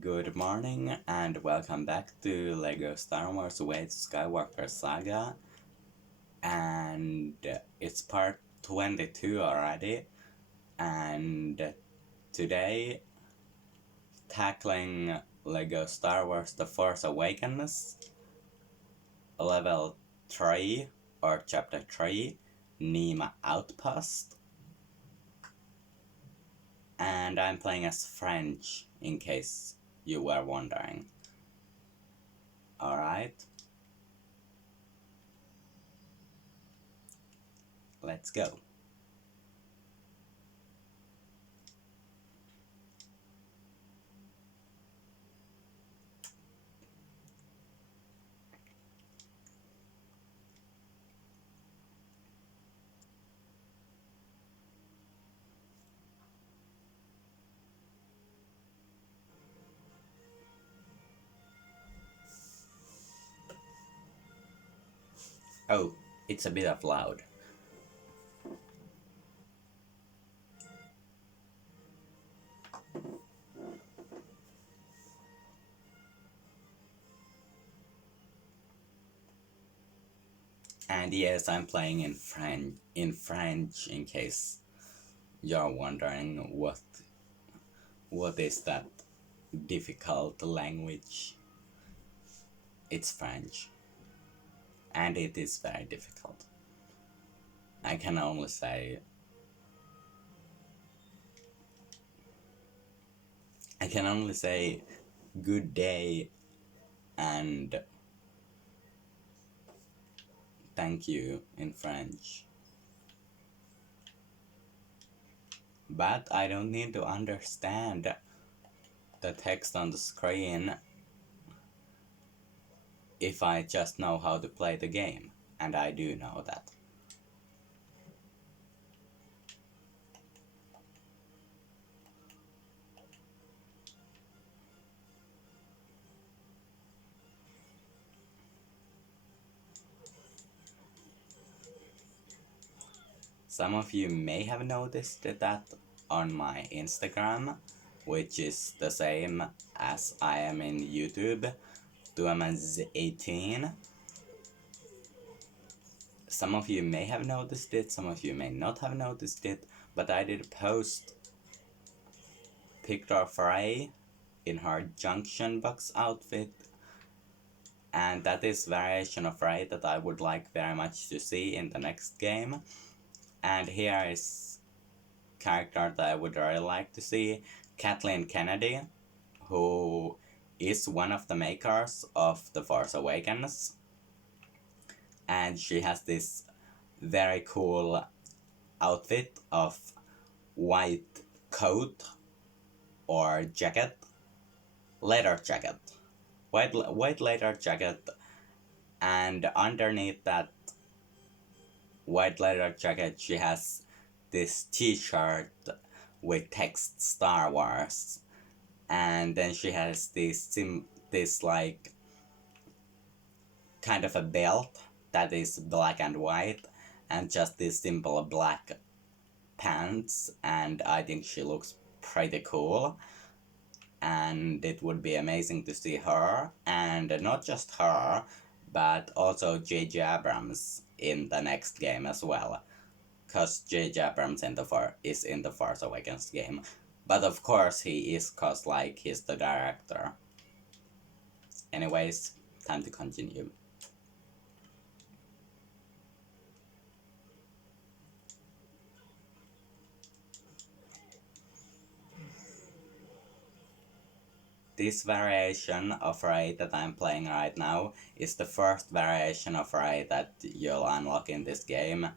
Good morning and welcome back to LEGO Star Wars Way to Skywalker Saga, and it's part 22 already, and today tackling LEGO Star Wars The Force Awakens, level 3 or chapter 3, Nema Outpost, and I'm playing as French in case you were wondering. Alright, let's go. Oh, it's a bit of loud. And yes, I'm playing in French in case you're wondering what is that difficult language. It's French. And it is very difficult. I can only say good day and thank you in French. But I don't need to understand the text on the screen if I just know how to play the game, and I do know that. Some of you may have noticed that on my Instagram, which is the same as I am in YouTube, Tuomas18. Some of you may have noticed it, some of you may not have noticed it, but I did post picture of Rey in her junction box outfit, and that is variation of Rey that I would like very much to see in the next game. And here is character that I would really like to see, Kathleen Kennedy, who is one of the makers of The Force Awakens, and she has this very cool outfit of white coat or jacket, leather jacket, white leather jacket, and underneath that white leather jacket she has this t-shirt with text Star Wars, and then she has this like kind of a belt that is black and white, and just this simple black pants, and I think she looks pretty cool, and it would be amazing to see her, and not just her, but also J.J. Abrams in the next game as well, because J.J. Abrams is in the Force Awakens game, but of course he is cause like he's the director. Anyways, time to continue. This variation of Rey that I'm playing right now is the first variation of Rey that you'll unlock in this game.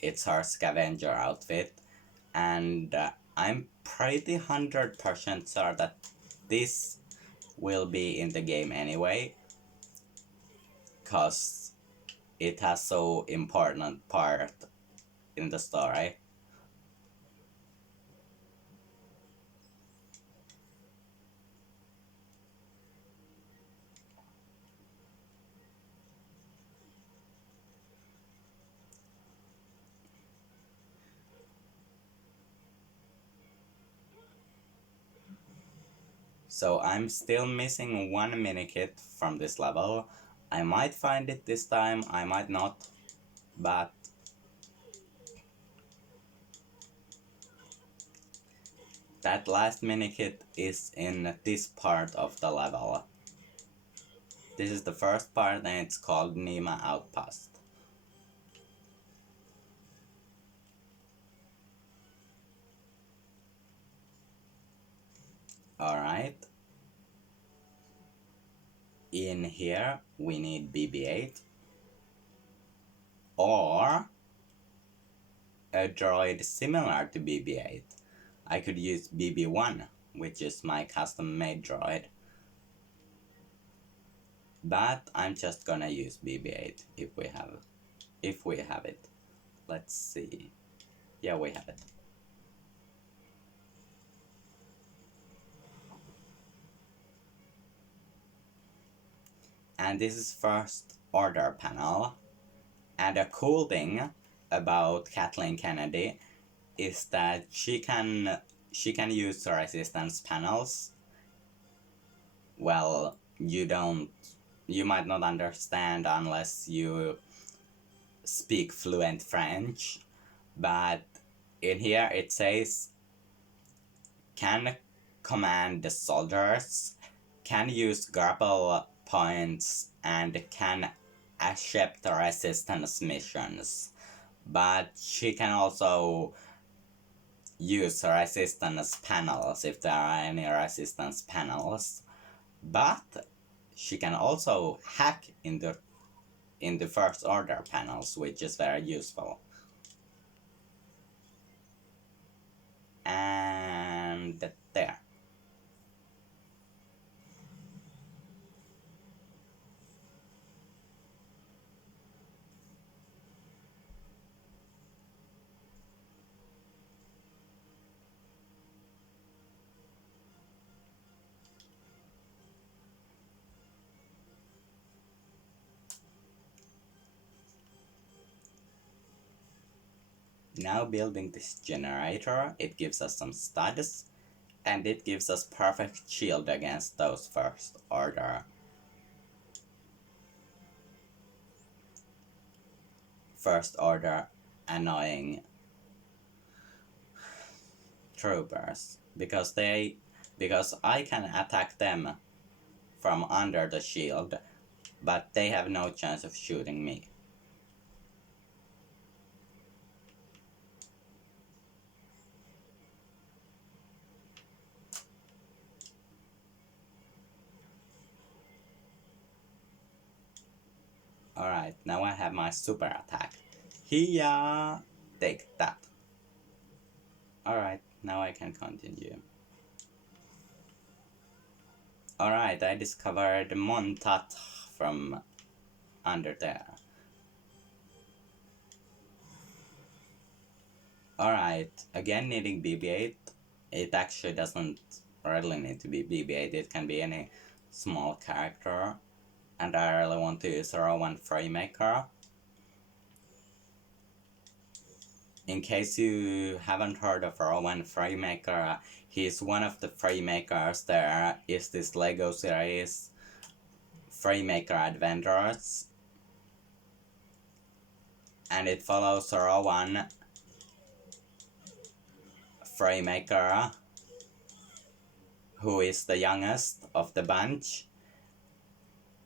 It's her Scavenger Outfit, and I'm pretty 100% sure that this will be in the game anyway, cause it has so important part in the story. So I'm still missing one minikit from this level. I might find it this time, I might not, but that last minikit is in this part of the level. This is the first part and it's called Nema Outpost. Alright. In here we need BB-8 or a droid similar to BB-8. I could use BB-1, which is my custom made droid. But I'm just gonna use BB-8 if we have it. Let's see. Yeah, we have it. And this is first order panel. And a cool thing about Kathleen Kennedy is that she can use resistance panels. Well, you might not understand unless you speak fluent French, but in here it says can command the soldiers, can use grapple points, and can accept resistance missions. But she can also use resistance panels if there are any resistance panels. But she can also hack in the first order panels, which is very useful. And there. Now building this generator, it gives us some studs, and it gives us perfect shield against those first order annoying troopers, because I can attack them from under the shield, but they have no chance of shooting me. Alright, now I have my super attack. Hiya! Take that. Alright, now I can continue. Alright, I discovered Montat from under there. Alright, again needing BB-8. It actually doesn't really need to be BB-8, it can be any small character. And I really want to use Rowan Freemaker. In case you haven't heard of Rowan Freemaker, he's one of the Freemakers. There is this LEGO series, Freemaker Adventures. And it follows Rowan Freemaker, who is the youngest of the bunch.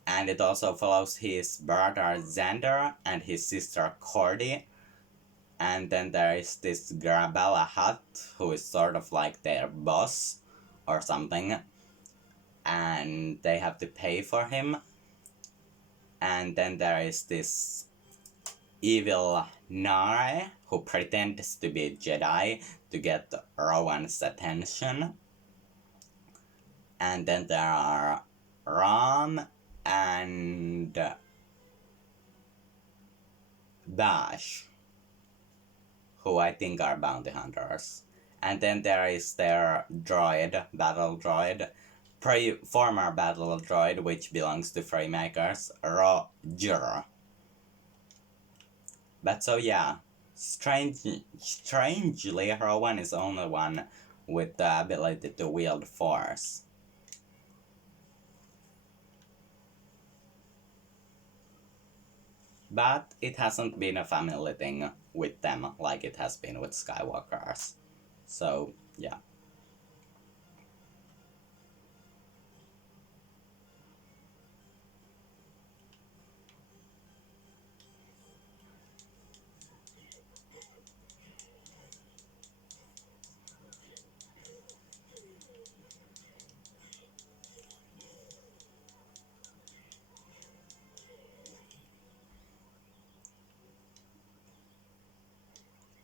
And it also follows his brother Xander and his sister Cordy. And then there is this Grabella Hutt, who is sort of like their boss or something. And they have to pay for him. And then there is this evil Nare, who pretends to be a Jedi to get Rowan's attention. And then there are Ram and Dash, who I think are bounty hunters. And then there is their droid, battle droid, former battle droid, which belongs to Freemakers, Roger. But so yeah, strangely, Rowan is the only one with the ability to wield force. But it hasn't been a family thing with them like it has been with skywalkers. So, yeah.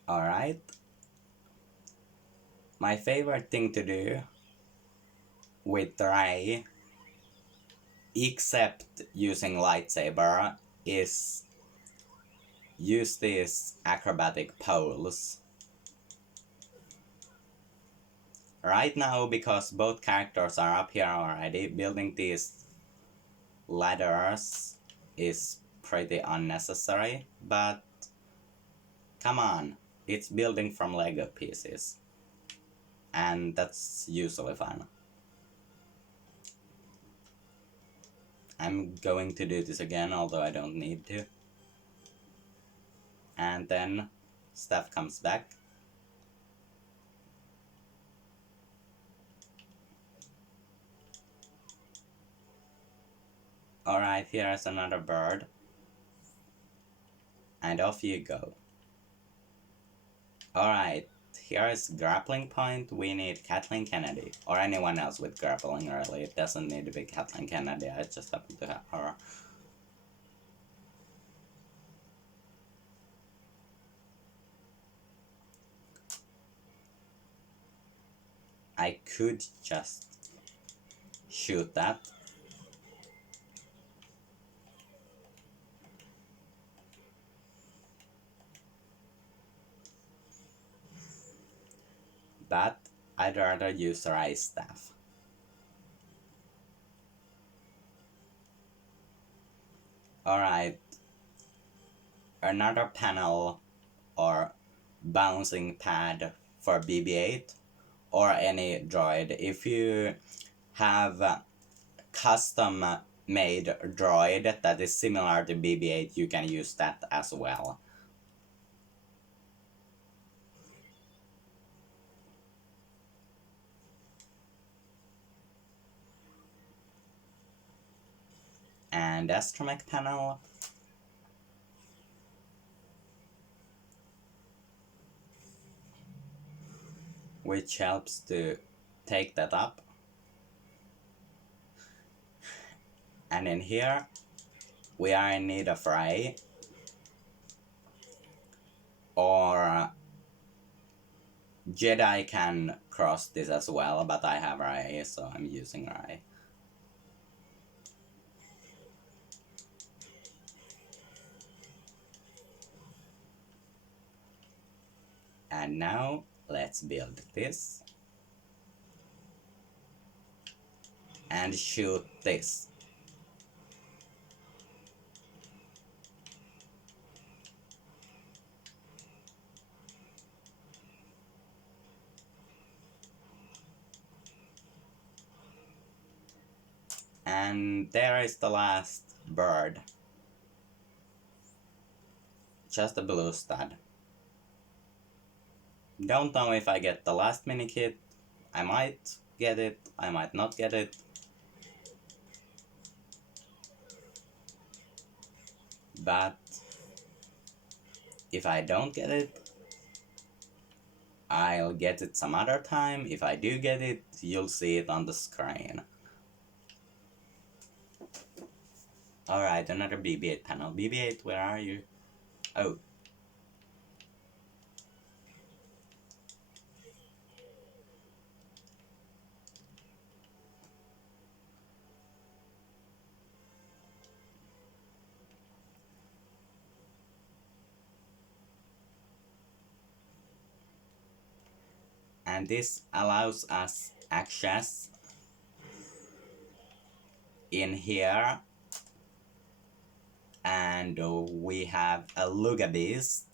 Alright. My favorite thing to do with Ray, except using lightsaber, is use these acrobatic poles. Right now, because both characters are up here already, building these ladders is pretty unnecessary, but come on, it's building from Lego pieces, and that's usually fun. I'm going to do this again, although I don't need to. And then stuff comes back. Alright, here's another bird. And off you go. Alright, here's Grappling Point. We need Kathleen Kennedy. Or anyone else with grappling, really. It doesn't need to be Kathleen Kennedy, I just happen to have her. I could just shoot that. But I'd rather use her ice staff. Alright, another panel or bouncing pad for BB-8 or any droid. If you have a custom made droid that is similar to BB-8, you can use that as well. And astromech panel. Which helps to take that up. And in here, we are in need of Ray. Or Jedi can cross this as well, but I have Ray, so I'm using Ray. And now, let's build this. And shoot this. And there is the last bird. Just a blue stud. Don't know if I get the last mini kit. I might get it, I might not get it. But if I don't get it, I'll get it some other time. If I do get it, you'll see it on the screen. Alright, another BB-8 panel. BB-8, where are you? Oh. And this allows us access in here, and we have a Luga Beast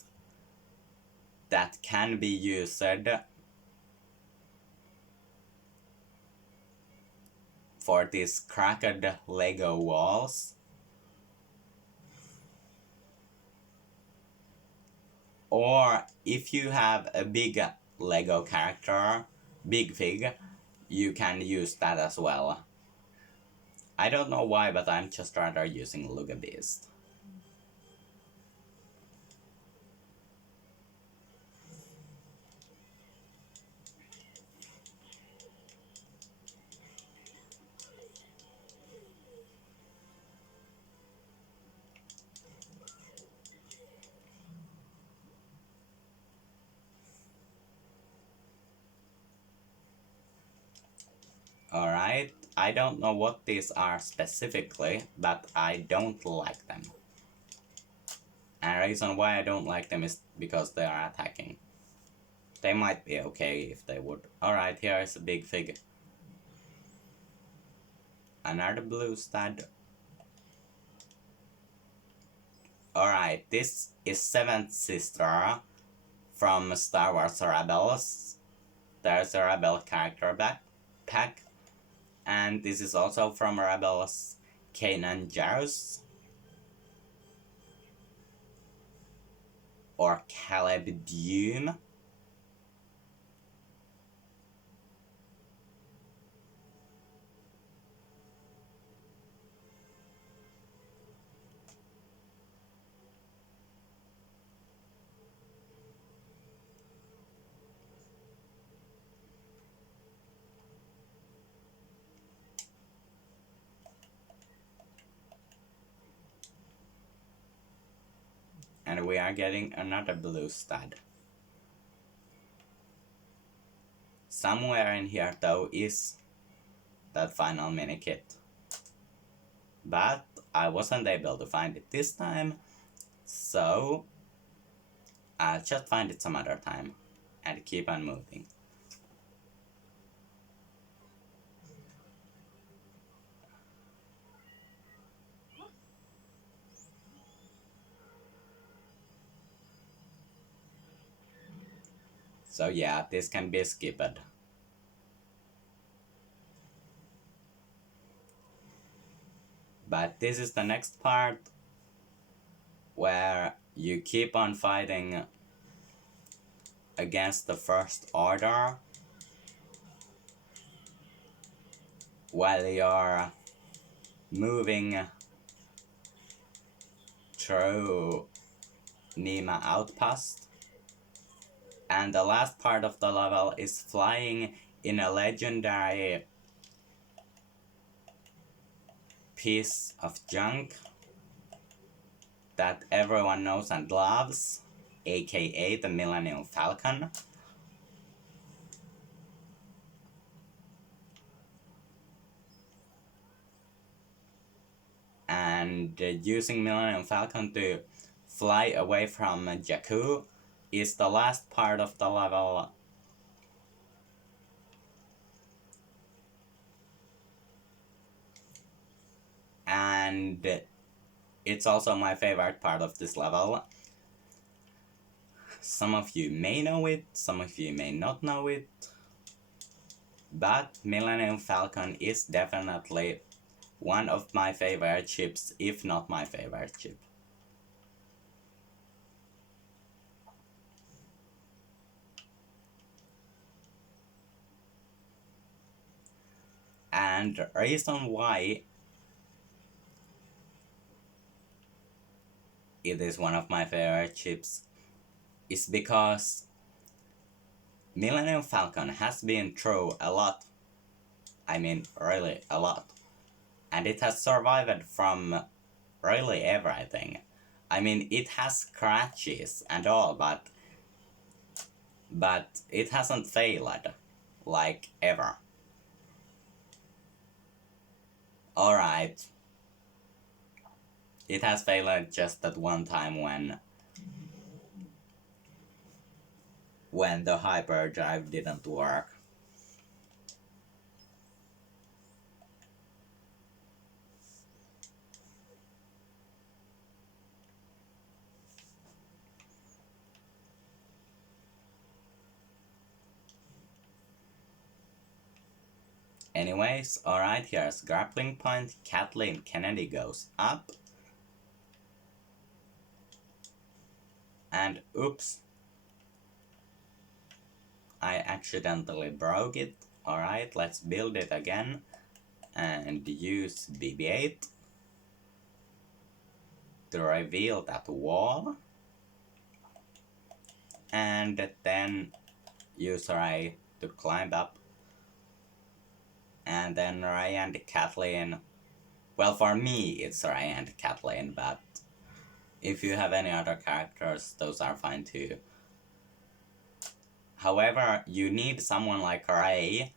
that can be used for these cracked Lego walls. or if you have a big Lego character, big fig, you can use that as well. I don't know why, but I'm just rather using Luga Beast. Alright, I don't know what these are specifically, but I don't like them. And the reason why I don't like them is because they are attacking. They might be okay if they would. Alright, here is a big fig. Another blue stud. Alright, this is Seventh Sister from Star Wars Rebels. There's a Rebel character backpack. And this is also from Rebels Kanan Jarrus. Or Caleb Dume. And we are getting another blue stud. Somewhere in here though is that final mini kit. But I wasn't able to find it this time, so I'll just find it some other time and keep on moving. So yeah, this can be skipped. But this is the next part where you keep on fighting against the First Order while you're moving through Nema Outpost. And the last part of the level is flying in a legendary piece of junk that everyone knows and loves, aka the Millennium Falcon. And using Millennium Falcon to fly away from Jakku is the last part of the level. And it's also my favorite part of this level. Some of you may know it, some of you may not know it, but Millennium Falcon is definitely one of my favorite ships, if not my favorite ship. And the reason why it is one of my favorite ships is because Millennium Falcon has been through a lot. I mean, really a lot. And it has survived from really everything. I mean, it has scratches and all, but it hasn't failed, like, ever. Alright. It has failed just that one time when the hyperdrive didn't work. Anyways, alright, here's Grappling Point. Kathleen Kennedy goes up. And oops, I accidentally broke it. Alright, let's build it again and use BB-8 to reveal that wall. And then use Ray to climb up. And then Ray and Kathleen. Well, for me it's Ray and Kathleen, but if you have any other characters, those are fine too. However, you need someone like Ray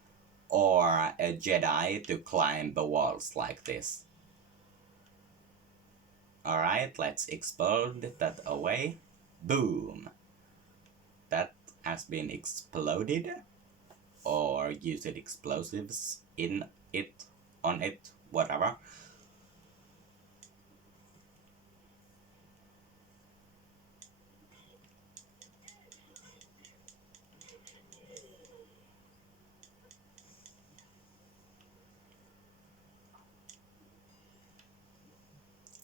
or a Jedi to climb the walls like this. Alright, let's explode that away. Boom! That has been exploded. Or used explosives in it, on it, whatever.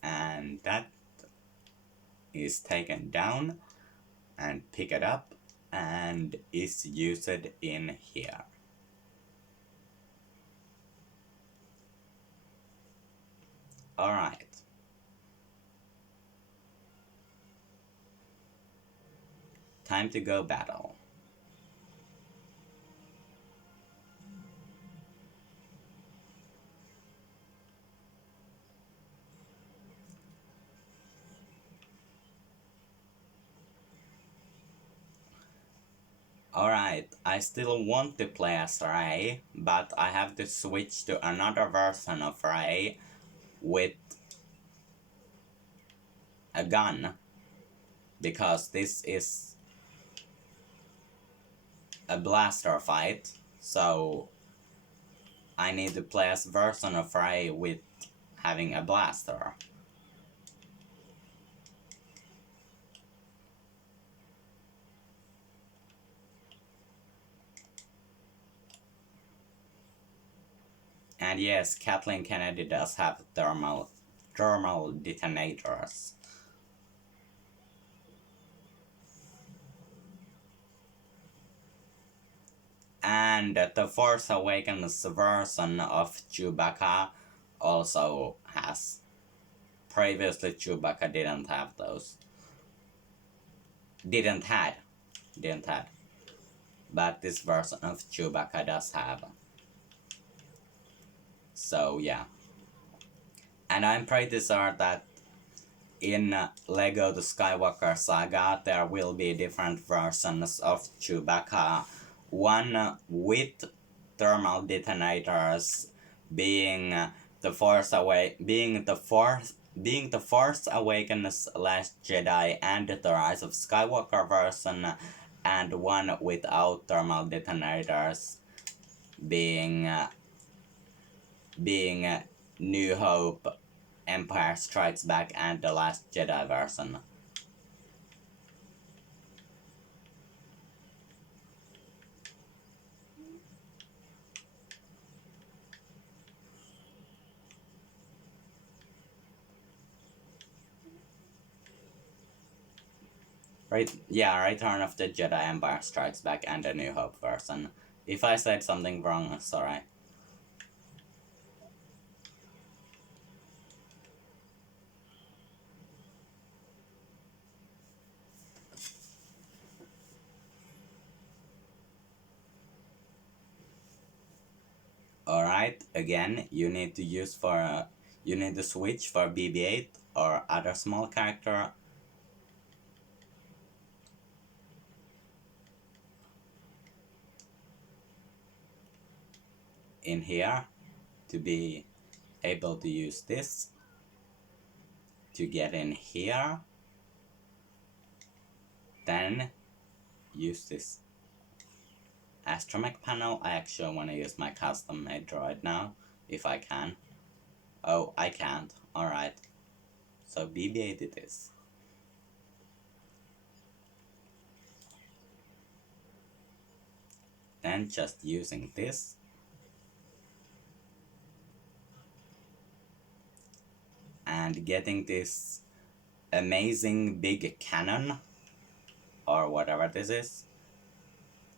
And that is taken down and pick it up and is used in here. Alright. Time to go battle. Alright, I still want to play as Ray, but I have to switch to another version of Ray with a gun, because this is a blaster fight, so I need to play as version of Ray with having a blaster. And yes, Kathleen Kennedy does have thermal detonators. And the Force Awakens version of Chewbacca also has. Previously Chewbacca didn't have those. Didn't had. But this version of Chewbacca does have. So yeah. And I'm pretty sure that in Lego The Skywalker Saga there will be different versions of Chewbacca. One with thermal detonators, being the Force Awakens Last Jedi and the Rise of Skywalker version, and one without thermal detonators, being New Hope, Empire Strikes Back, and the Last Jedi version. Right, yeah, Return of the Jedi, Empire Strikes Back, and the New Hope version. If I said something wrong, sorry. Alright, again, you need to switch for BB-8 or other small character. In here to be able to use this to get in here, then use this astromech panel. I actually want to use my custom made droid now, if I can. Oh, I can't. Alright. So BB-8 it is. Then just using this. And getting this amazing big cannon, or whatever this is,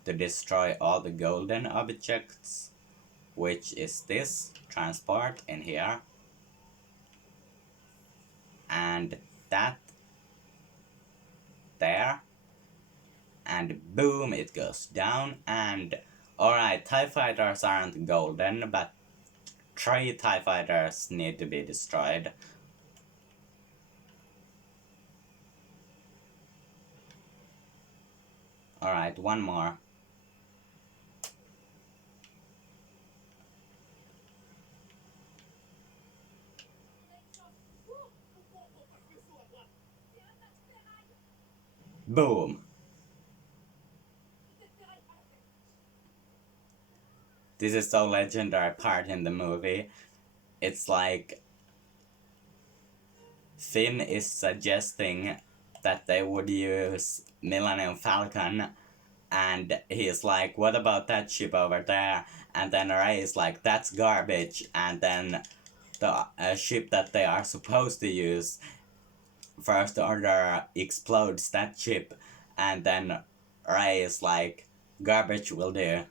to destroy all the golden objects, which is this transport in here, and that there, and boom, it goes down. And alright, TIE fighters aren't golden, but 3 TIE fighters need to be destroyed. Alright, one more. Boom! This is the legendary part in the movie. It's like Finn is suggesting that they would use Millennium Falcon, and he's like, what about that ship over there? And then Rey is like, that's garbage. And then the ship that they are supposed to use, First Order explodes that ship, and then Rey is like, garbage will do,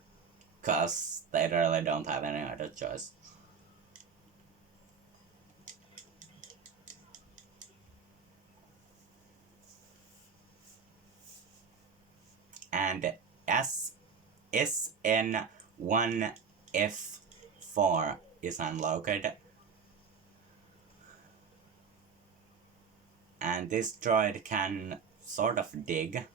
cause they really don't have any other choice. And SN1F4 is unlocked. And this droid can sort of dig.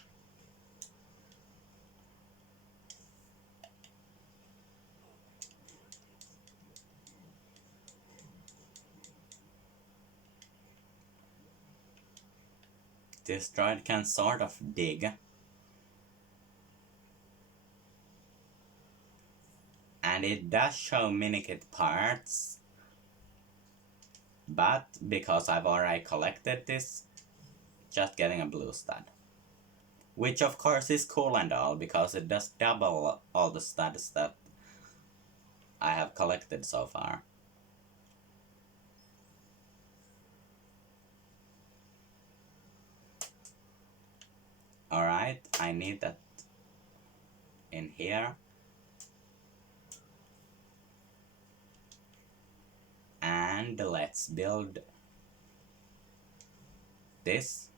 This droid can sort of dig. And it does show minikit parts. But because I've already collected this, just getting a blue stud. Which of course is cool and all, because it does double all the studs that I have collected so far. Alright, I need that in here. And let's build this.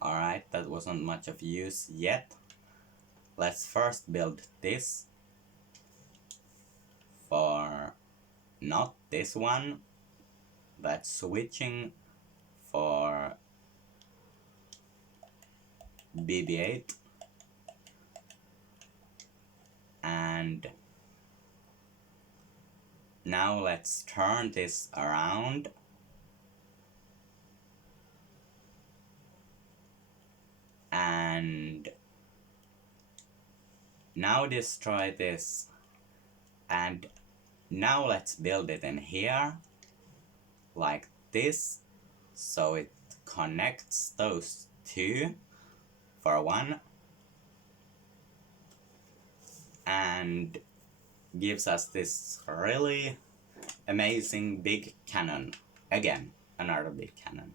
Alright, that wasn't much of use yet. Let's first build this for not this one, but switching for BB-8. And now let's turn this around. And now destroy this. And now let's build it in here, like this, so it connects those two for one. And gives us this really amazing big cannon. Again, another big cannon.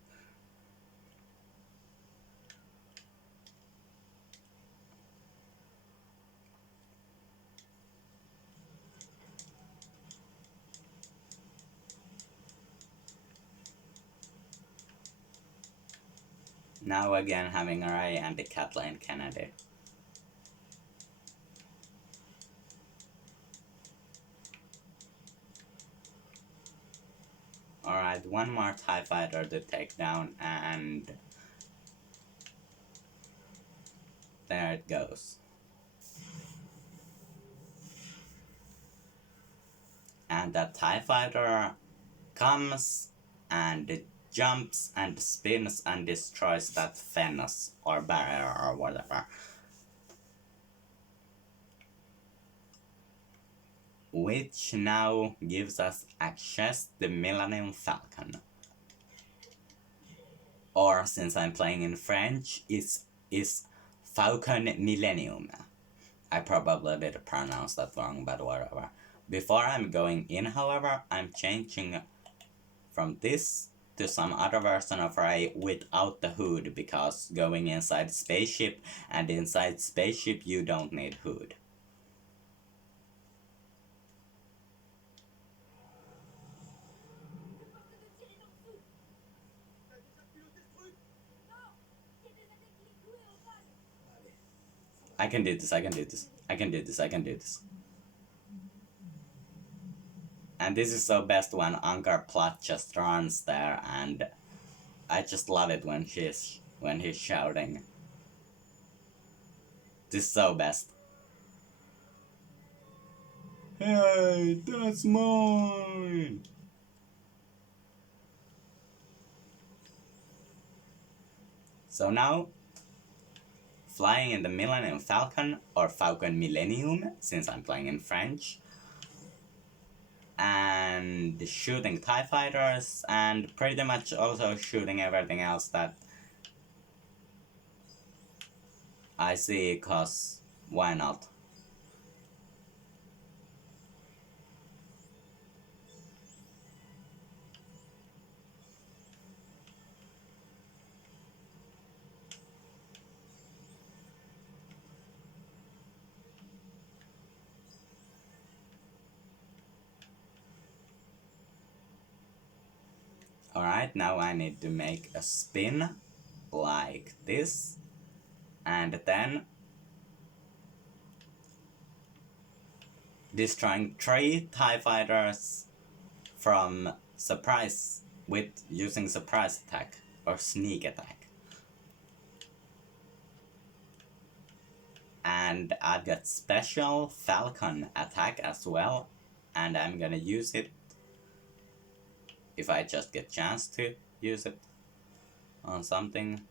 Now again having Rey and the Kathleen Kennedy. Alright, one more TIE fighter to take down, and there it goes. And that TIE fighter comes and jumps and spins and destroys that fence or barrier or whatever. Which now gives us access to the Millennium Falcon. Or, since I'm playing in French, is Falcon Millennium. I probably did pronounce that wrong, but whatever. Before I'm going in, however, I'm changing from this to some other version of Ray without the hood, because going inside spaceship, and inside spaceship you don't need hood. I can do this, I can do this, I can do this, I can do this. And this is so best when Ankar Plot just runs there, and I just love it when he's shouting. This is so best. Hey, that's mine! So now, flying in the Millennium Falcon, or Falcon Millennium, since I'm playing in French, and shooting TIE fighters, and pretty much also shooting everything else that I see, cause why not? Alright, now I need to make a spin like this, and then destroying 3 TIE fighters from surprise, with using surprise attack or sneak attack. And I've got special Falcon attack as well, and I'm gonna use it if I just get chance to use it on something.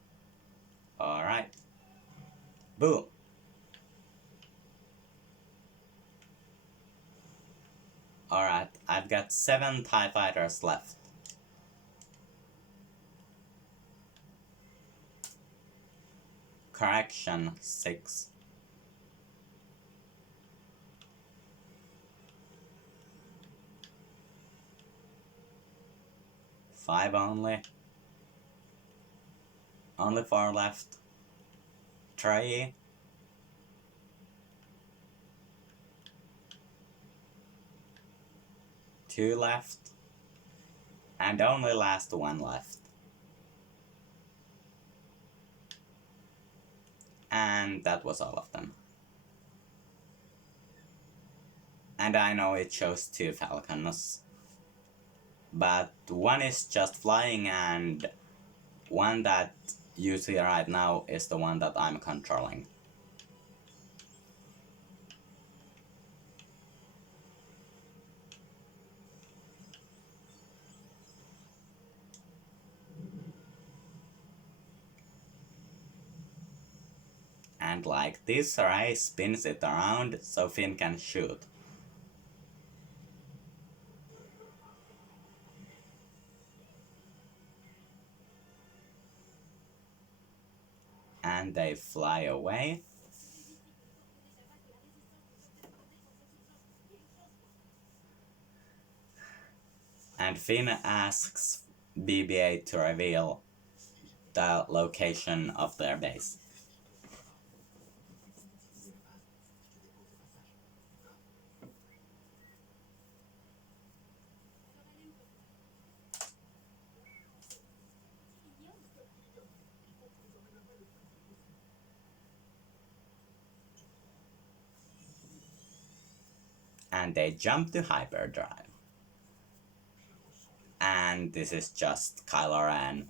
Alright. Boom! Alright, I've got 7 TIE fighters left. Correction, 6. Five only. Only 4 left. 3. 2 left. And only last 1 left. And that was all of them. And I know it shows 2 Falcons, but one is just flying, and one that you see right now is the one that I'm controlling. And like this, Ray spins it around so Finn can shoot. And they fly away. And Finn asks BB-8 to reveal the location of their base. And they jump to hyperdrive. And this is just Kylo Ren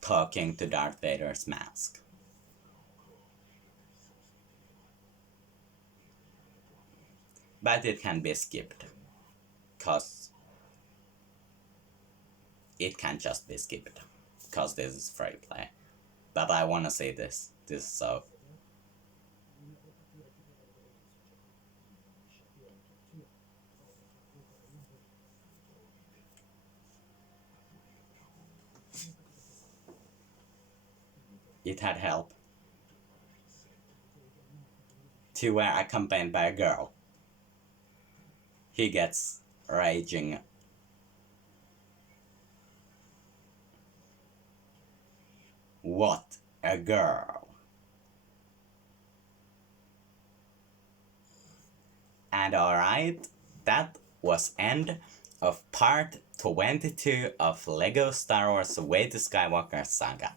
talking to Darth Vader's mask. But it can be skipped, cause it can just be skipped, cause this is free play. But I wanna see this. This is so. It had help to wear accompanied by a girl. He gets raging. What a girl. And alright, that was end of part 22 of LEGO Star Wars Way to Skywalker Saga.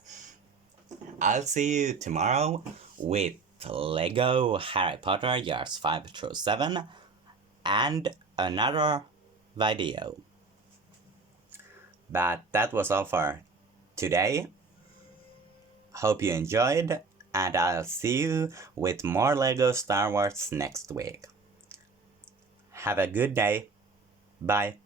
I'll see you tomorrow with LEGO Harry Potter Years 5 through 7 and another video. But that was all for today. Hope you enjoyed, and I'll see you with more LEGO Star Wars next week. Have a good day. Bye.